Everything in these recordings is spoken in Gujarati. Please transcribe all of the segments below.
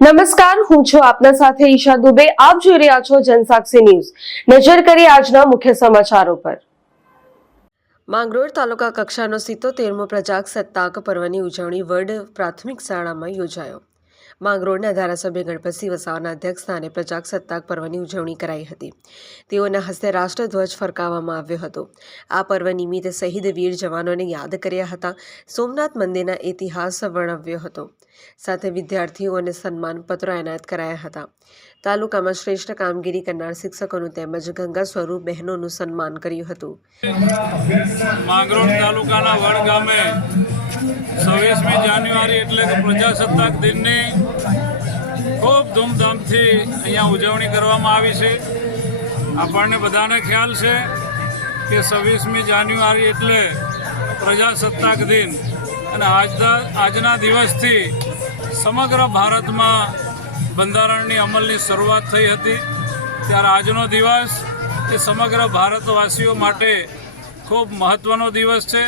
નમસ્કાર, હું છું આપના સાથે ઈશા દુબે. આપ જોઈ રહ્યા છો જનસાક્ષી ન્યૂઝ. નજર કરી આજના મુખ્ય સમાચારો પર. માંગરોળ તાલુકા કક્ષાનો સિત્તોતેરમો પ્રજાસત્તાક પર્વની ઉજવણી વર્ડ પ્રાથમિક શાળામાં યોજાયો. માંગરોળના ધારાસભ્ય ગણપતસિંહ વસાવાના અધ્યક્ષસ્થાને પ્રજાસત્તાક પર્વની ઉજવણી કરાઈ હતી. તેઓના હસ્તે રાષ્ટ્રધ્વજ ફરકાવવામાં આવ્યો હતો. આ પર્વ નિમિત્તે શહીદ વીર જવાનોને યાદ કર્યા હતા. સોમનાથ મંદિરના ઇતિહાસ વર્ણવ્યો હતો. સાથે વિદ્યાર્થીઓને સન્માનપત્રો એનાયત કરાયા હતા. તાલુકામાં શ્રેષ્ઠ કામગીરી કરનાર શિક્ષકોનું તેમજ ગંગા સ્વરૂપ બહેનોનું સન્માન કર્યું હતું. માંગરોળ તાલુકાના વડ ગામે છવ્વીસમી જાન્યુઆરી એટલે કે પ્રજાસત્તાક દિનની ખૂબ ધૂમધામથી અહીંયા ઉજવણી કરવામાં આવી છે. આપણને બધાને ખ્યાલ છે કે છવ્વીસમી જાન્યુઆરી એટલે પ્રજાસત્તાક દિન અને આજના આજના દિવસથી સમગ્ર ભારતમાં બંધારણની અમલની શરૂઆત થઈ હતી. ત્યારે આજનો દિવસ એ સમગ્ર ભારતવાસીઓ માટે ખૂબ મહત્ત્વનો દિવસ છે.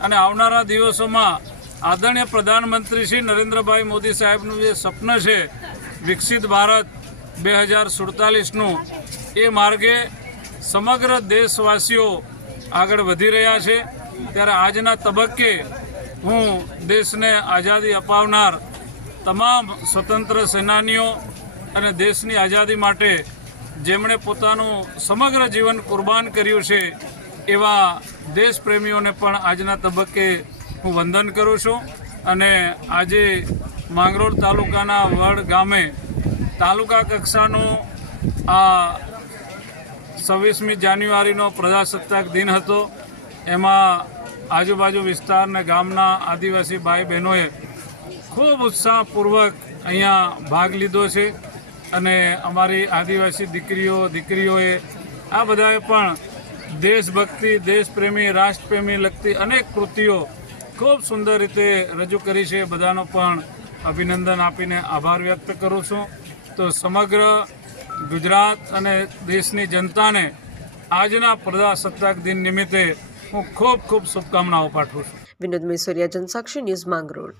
અને આવનારા દિવસોમાં આદરણીય પ્રધાનમંત્રી શ્રી નરેન્દ્રભાઈ મોદી સાહેબનું જે સ્વપ્ન છે વિકસિત ભારત બે હજાર સુડતાલીસનું એ માર્ગે સમગ્ર દેશવાસીઓ આગળ વધી રહ્યા છે. ત્યારે આજના તબક્કે હું દેશને આઝાદી અપાવનાર તમામ સ્વતંત્ર સેનાનીઓ અને દેશની આઝાદી માટે જેમણે પોતાનું સમગ્ર જીવન કુરબાન કર્યું છે, એવા દેશપ્રેમીઓને પણ આજના તબક્કે હું વંદન કરું છું અને આજે માંગરોળ તાલુકાના વડ ગામે તાલુકા કક્ષાનો આ છવ્વીસમી જાન્યુઆરીનો પ્રજાસત્તાક દિન હતો. એમાં આજુબાજુ વિસ્તારના ગામના આદિવાસી ભાઈ બહેનોએ ખૂબ ઉત્સાહપૂર્વક અહીંયા ભાગ લીધો છે અને અમારી આદિવાસી દીકરીઓ, દીકરીઓએ આ બધાએ પણ દેશભક્તિ, દેશપ્રેમી, રાષ્ટ્રપ્રેમી લગતી અનેક કૃતિઓ ખૂબ સુંદર રીતે રજૂ કરી છે. બધાનો પણ અભિનંદન આપીને આભાર વ્યક્ત કરું છું. તો સમગ્ર ગુજરાત અને દેશની જનતાને આજના પ્રજાસત્તાક દિન નિમિત્તે હું ખૂબ ખૂબ શુભકામનાઓ પાઠવું છું. વિનોદ મિસોરિયા, જનસાક્ષી ન્યૂઝ માંગરોળ.